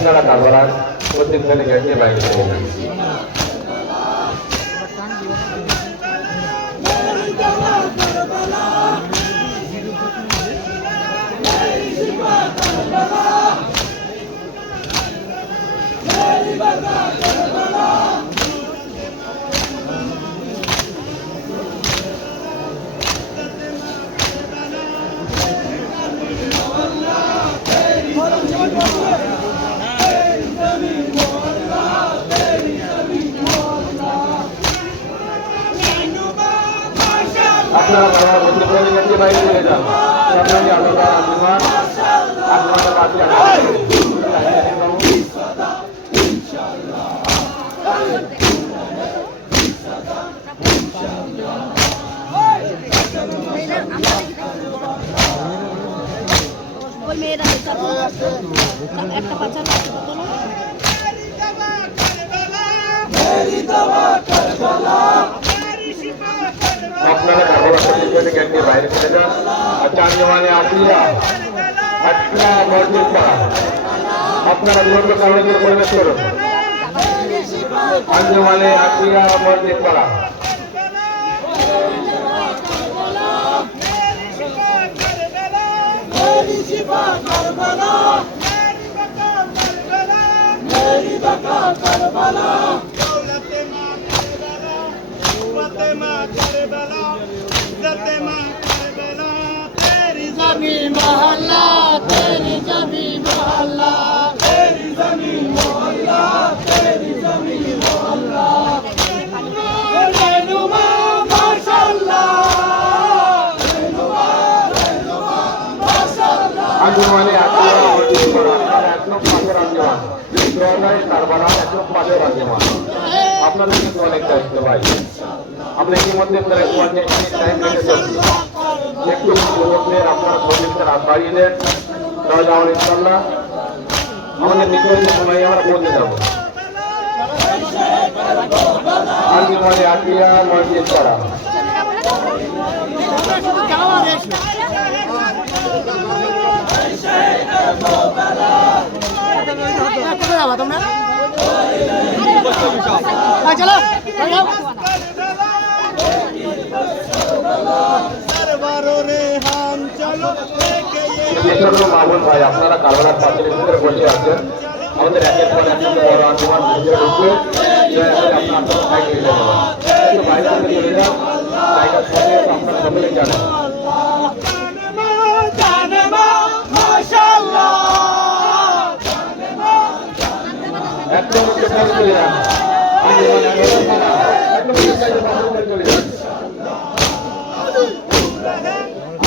আপনারা কারবালার প্রত্যেকখানে গেটে বাইরে চলে যান। আপনারা প্রত্যেকখানে গেটে বাইরে চলে যান। আপনাকে আলাদা আশীর্বাদ আপনাদের কাছে ওই মেয়েরা একটা বাচ্চা আপনারা কারবালা প্রত্যেকখানে গেটে বাইরে চলে যান। আর চার জমানে আসিয়া আপনারা মসজিদ পাড়া আপনারা বিলম্ব কারণে প্রবেশ করুন। আঞ্জমানে আসিয়া মসজিদ পাড়া मोहल्ला तेरी जमी मोहल्ला तेरी जमी मोहल्ला तेरी जमी मोहल्ला रहनुमा माशाअल्लाह रहनुमा रहनुमा माशाअल्लाह আঞ্জমানে আসিয়া মসজিদ পাড়া আপনারা একদম পাশের আঞ্জমান দোয়াগায় কারবালা একদম পাশের আঞ্জমান। আপনাদের কিন্তু অনেক দায়িত্ব ভাই। আমরা ইতিমধ্যে প্রায় 1 মিনিট টাইম রেখে চলছি। একটু যুবকদের আপনারা মসজিদের হাত বাড়িয়ে দেন, তাহলে আমরা ইনশাল্লাহ আমাদের নির্ধারিত সময়ে আমরা পৌঁছে যাবো। আঞ্জমানে আসিয়া মসজিদ পাড়া মামুন ভাই আপনারা কারবালার পাশের ভিতরে বসে আছেন। আমাদের একের পর এক বড় আঞ্জমান ভিতরে ঢুকবে আপনার সাইড নিয়ে যাবেন, বাইরে থেকে চলে যান। জায়গা সঙ্গে আপনারা সকলেই জানেন। একদম চলে যান, একদম চলে যান।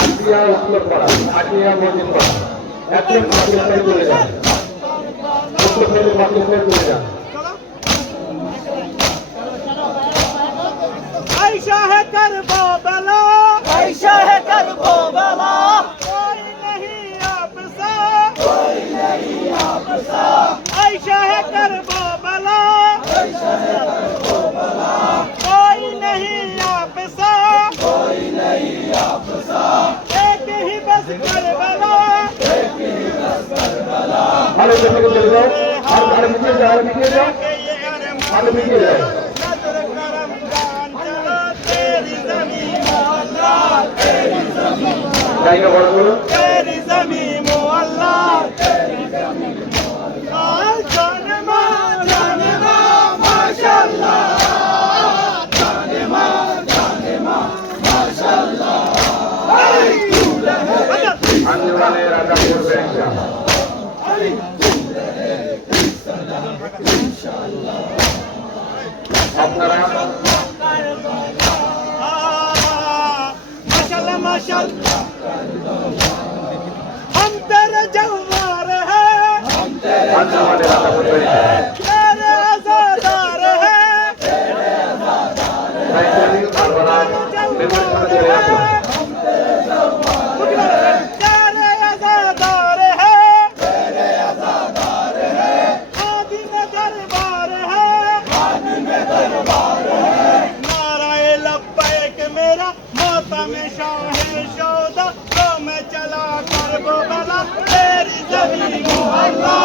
আটিয়া উত্তর পাড়া আটিয়া মসজিদ পাড়া একদম পাকিস্তানে চলে যান, উত্তর পাকিস্তানে চলে যান। ऐशा है करबला ऐशा है करबला कोई नहीं आपसा कोई नहीं आपसा ऐशा है करबला ऐशा है करबला कोई नहीं आपसा कोई नहीं आपसा एक ही बस करबला एक ही बस करबला আরে চলে যাও, আর মিটিয়ে যাও, মিটিয়ে যাও, ये अरमान আর মিটিয়ে যাও। नजर करम जान चलो तेरी जमीन मोहल्ला तेरी जमीन জায়গা বড় করুন। तेरी जमीन मोहल्ला तेरी जमीन मोहल्ला জানেমা মাশাআল্লাহ জানেমা মাশাআল্লাহ আই তুলে আঞ্জমানে রাজা করবে আপনারা माशाल्लाह माशाल्लाह हम तेरे जवार हैं আঞ্জমানে রাজা করবে तेरे आजादार हैं কারবালা মেম্বার সাথে চলে আসুন। तेरे आजादार हैं आदि में दरबार है नाराए लब्बैक मेरा माता में शाहे शौदा तो मैं चला कर वो बला तेरी जमीन मोहल्ला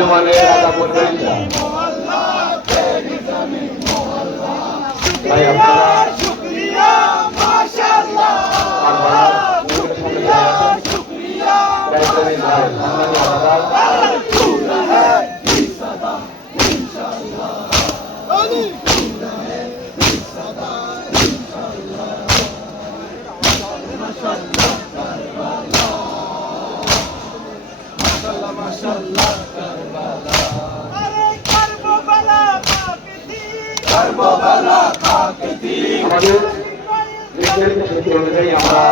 আঞ্জুমানের আদা পরিচালিত ভাই আপনারা শুকরিয়া মাশাআল্লাহ কারবালার সামনে দায়িত্ব নিন ভাই সম্মানী আদালত अरे करबला কাকতি আমাদের নির্ধারিত সূত্র অনুযায়ী আমরা